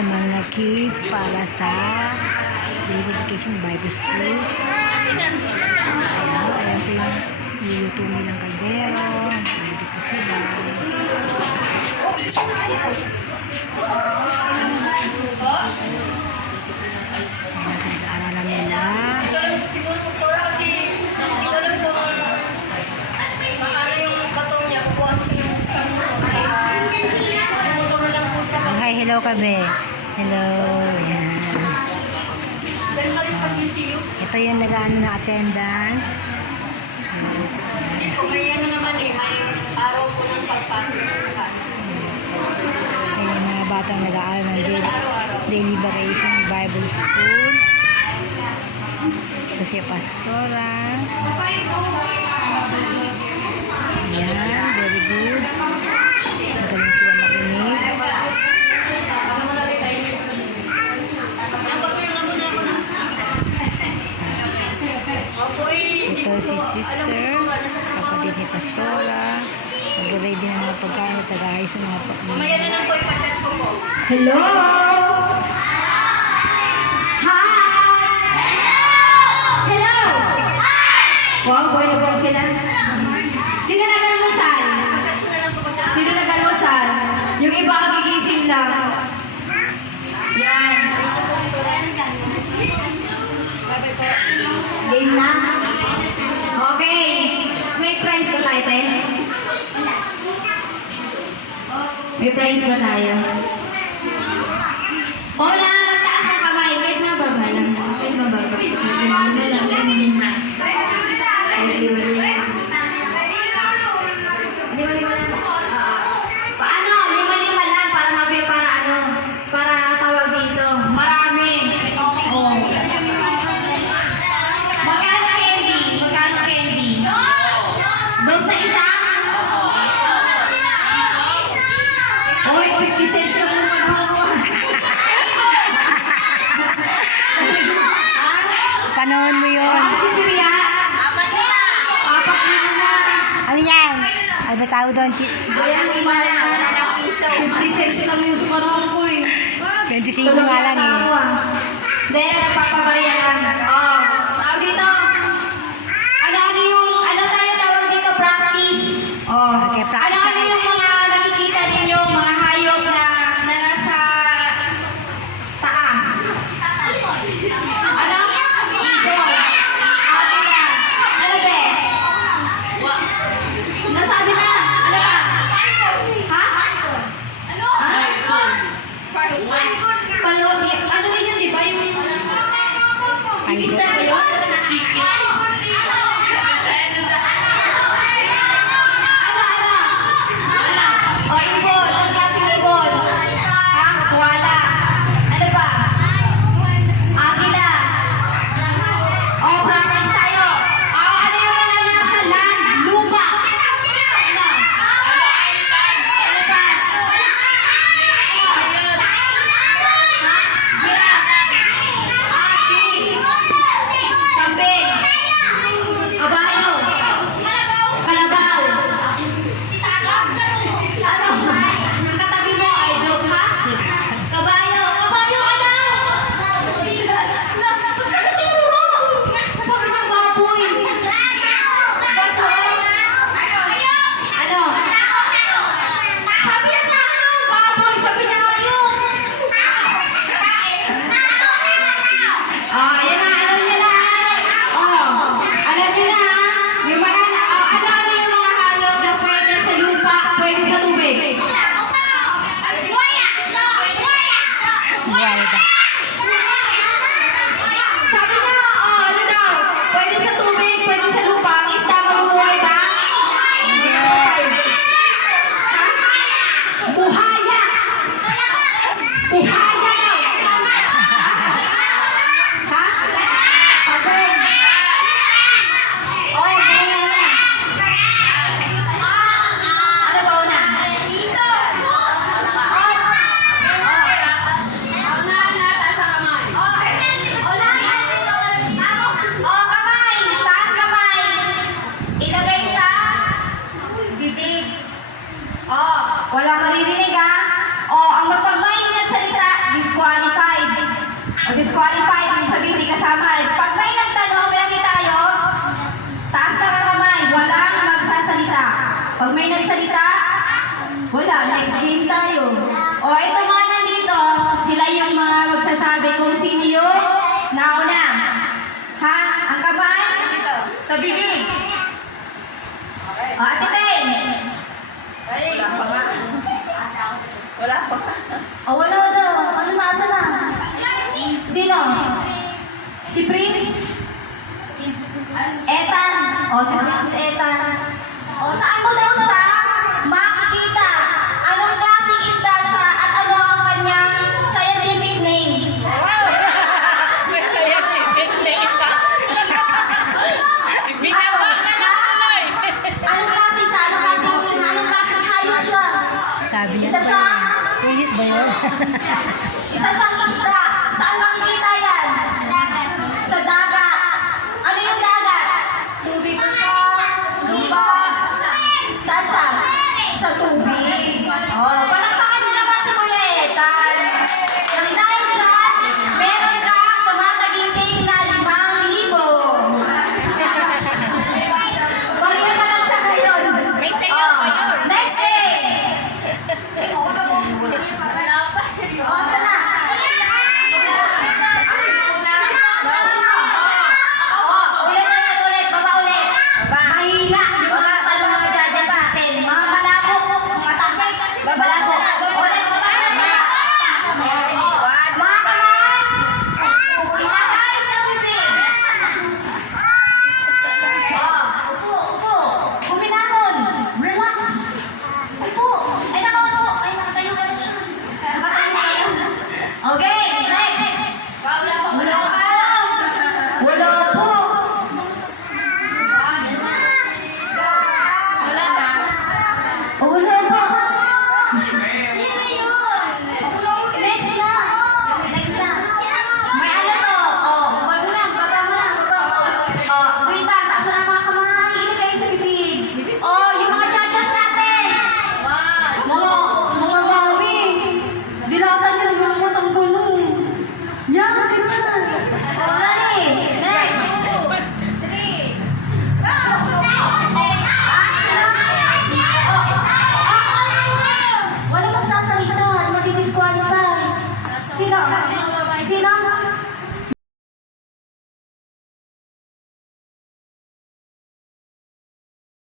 sa mga kids para sa Vacation Bible School. Ayan po yung niluto nilang kaldero. Ready po sila. Nag-aaralan nila. Siguro po kasi hindi ko alam po paano yung batong niya bukas yung isang motor lang po sa Hi, hello kami. Hello. Yan. then ka rin sa museum. Ito yung nag-ano na attendance. Hindi po, may ano naman may araw po ng pagpasok ng kanto. Ay, yung mga batang nag-aaral ng Daily Vacation Bible School. Ito si Pastora. Yan, very good. Magaling sila makinig. Ito si sister, kapatid ni Pastora. Nag-ready ng mga pagkain at tagaayos ng mga Mamaya na lang po ipag-chat ko po. Hello! Hi! Hello! Wow, boy na po sila. Sino nag-almusal? Chat ko na lang po po. Sino nag-almusal? Yung iba kagigising lang. Yan. Bye-bye po. Game na? Okay. May prize ba tayo, te? May prize ba tayo? Hola, magtaas ang kamay. Kahit mababa lang. Kahit mababa. Ano lang. Paano? Lima-lima lang para para tawag dito. Marami. Oh. Magkano candy? Magkano candy? Basta isa? Oy, 50 cents lang naman ako. Panahon mo yun. Chichiria? Apat na. Ano yan? Ano ba tawag doon? Ayan, lima lang. 50 cents lang yung sa panahon ko eh. 25 nga lang eh. Dahil nagpapabariya lang. Oh, tawag dito. Ano tayo tawag dito? Practice. Oh, Okay, practice ano na yung mga nakikita ninyo, mga hayop na nasa taas? Ano? Ibon. Agila. Ano ba? Nasabi na. Ano ba? Ha? Ha? Palot. Ano ba yun, di ba? Yung isda ba yun? O, ibon. Anong klaseng ibon? Ha? Koala. Ano ba? Agila. O, practice tayo. O, ano yung mga nasa land? Lupa. Ano? Elephant. Kambing. Kabayo. Kalabaw. Ano? Yung katabi mo ay joke ha? Kabayo. Kabayo ka daw. Ba't ka tinuro? Sabi ng baboy. Baboy. Ano? Sabi niya sa ano? Baboy. Sabi niya hayop. Ayan na, alam niyo na. Alam niyo na. Yung mga, ano yung mga hayop na pwede sa lupa, pwede sa tubig? Buhay ba? Sabi niya, ano daw? Pwede sa tubig, pwede sa lupa. Ang isda mabubuhay ba? Ha? Buhaya. Buhaya daw. Ha? Pagod. Oy, ganyan na. Ano ba una? Sa bibig. O, Ate Tay. Ay, Wala pa. O, wala daw. Ano nasa na? Sino? Si Prince? Ethan. O, si Prince Ethan. O, saan mo daw siya